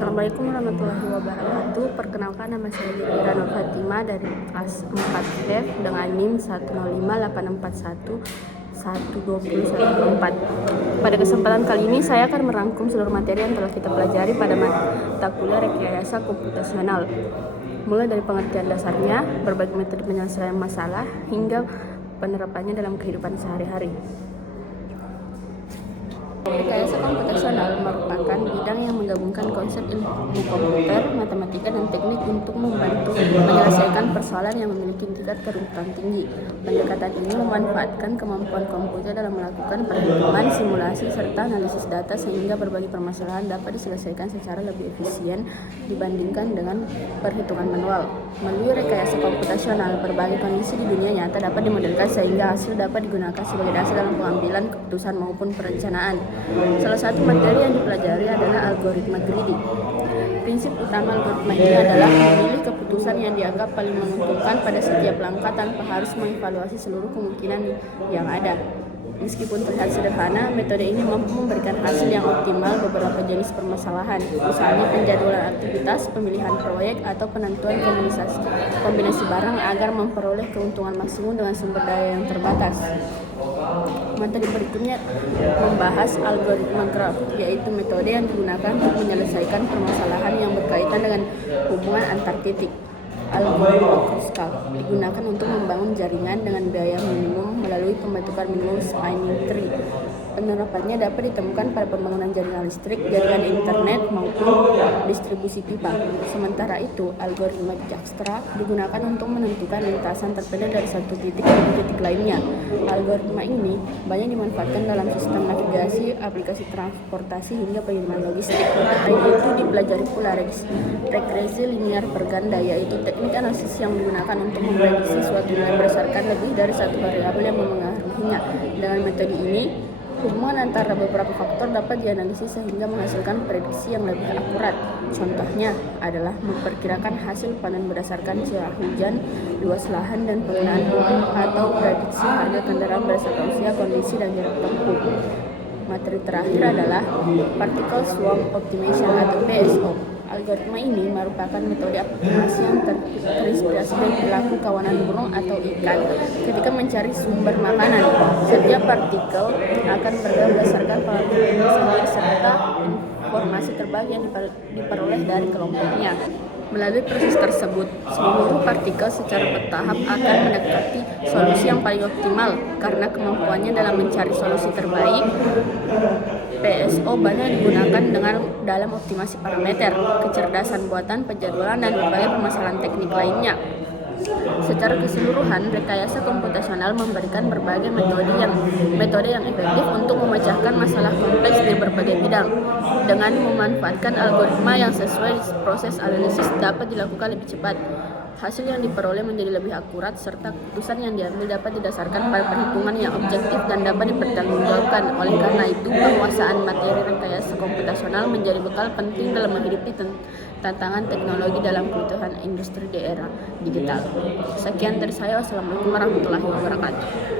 Assalamualaikum warahmatullahi wabarakatuh. Perkenalkan, nama saya Lira Nur Fatimah dari kelas 4 FEF dengan NIM 10584412014. Pada kesempatan kali ini saya akan merangkum seluruh materi yang telah kita pelajari pada mata kuliah rekayasa komputasional, mulai dari pengertian dasarnya, berbagai metode penyelesaian masalah, hingga penerapannya dalam kehidupan sehari-hari. Rekayasa komputasional merupakan bidang yang menggabungkan konsep ilmu komputer, matematika, dan teknik untuk membantu menyelesaikan persoalan yang memiliki tingkat kerumitan tinggi. Pendekatan ini memanfaatkan kemampuan komputer dalam melakukan perhitungan, simulasi, serta analisis data sehingga berbagai permasalahan dapat diselesaikan secara lebih efisien dibandingkan dengan perhitungan manual. Melalui rekayasa komputasional, berbagai kondisi di dunia nyata dapat dimodelkan sehingga hasil dapat digunakan sebagai dasar dalam pengambilan keputusan maupun perencanaan. Salah satu materi yang dipelajari adalah algoritma greedy. Prinsip utama algoritma ini adalah memilih keputusan yang dianggap paling menguntungkan pada setiap langkah tanpa harus mengevaluasi seluruh kemungkinan yang ada. Meskipun terlihat sederhana, metode ini mampu memberikan hasil yang optimal beberapa jenis permasalahan, misalnya penjadwalan aktivitas, pemilihan proyek, atau penentuan kombinasi barang agar memperoleh keuntungan maksimum dengan sumber daya yang terbatas. Materi berikutnya membahas algoritma graf, yaitu metode yang digunakan untuk menyelesaikan permasalahan yang berkaitan dengan hubungan antar titik. Algoritma Kruskal digunakan untuk membangun jaringan dengan biaya minimum melalui pembentukan minimum spanning tree. Penerapannya dapat ditemukan pada pembangunan jaringan listrik, jaringan internet, maupun distribusi pipa. Sementara itu, algoritma Dijkstra digunakan untuk menentukan lintasan terpendek dari satu titik ke titik lainnya. Algoritma ini banyak dimanfaatkan dalam sistem navigasi, aplikasi transportasi, hingga pengiriman logistik. Selain itu, dipelajari pula regresi linear berganda, yaitu teknik analisis yang digunakan untuk memprediksi suatu nilai berdasarkan lebih dari satu variabel yang memengaruhinya. Dengan metode ini, hubungan antara beberapa faktor dapat dianalisis sehingga menghasilkan prediksi yang lebih akurat. Contohnya adalah memperkirakan hasil panen berdasarkan curah hujan, luas lahan, dan penggunaan pupuk, atau prediksi harga kendaraan berdasarkan usia, kondisi, dan jarak tempuh. Materi terakhir adalah Particle Swarm Optimization atau PSO. Algoritma ini merupakan metode optimasi yang terinspirasi dari perilaku kawanan burung atau ikan ketika mencari sumber makanan. Setiap partikel akan bergerak berdasarkan parameter sendiri serta informasi terbagi yang diperoleh dari kelompoknya. Melalui proses tersebut, seluruh partikel secara bertahap akan mendekati solusi yang paling optimal. Karena kemampuannya dalam mencari solusi terbaik, PSO banyak digunakan dalam optimasi parameter, kecerdasan buatan, penjadwalan, dan berbagai permasalahan teknik lainnya. Secara keseluruhan, rekayasa komputasional memberikan berbagai metode yang efektif untuk memecahkan masalah kompleks di berbagai bidang. Dengan memanfaatkan algoritma yang sesuai, proses analisis dapat dilakukan lebih cepat. Hasil yang diperoleh menjadi lebih akurat, serta keputusan yang diambil dapat didasarkan pada perhitungan yang objektif dan dapat dipertanggungjawabkan. Oleh karena itu, penguasaan materi rekayasa komputasional menjadi bekal penting dalam menghadapi tantangan teknologi dalam kebutuhan industri di era digital. Sekian dari saya. Wassalamualaikum warahmatullahi wabarakatuh.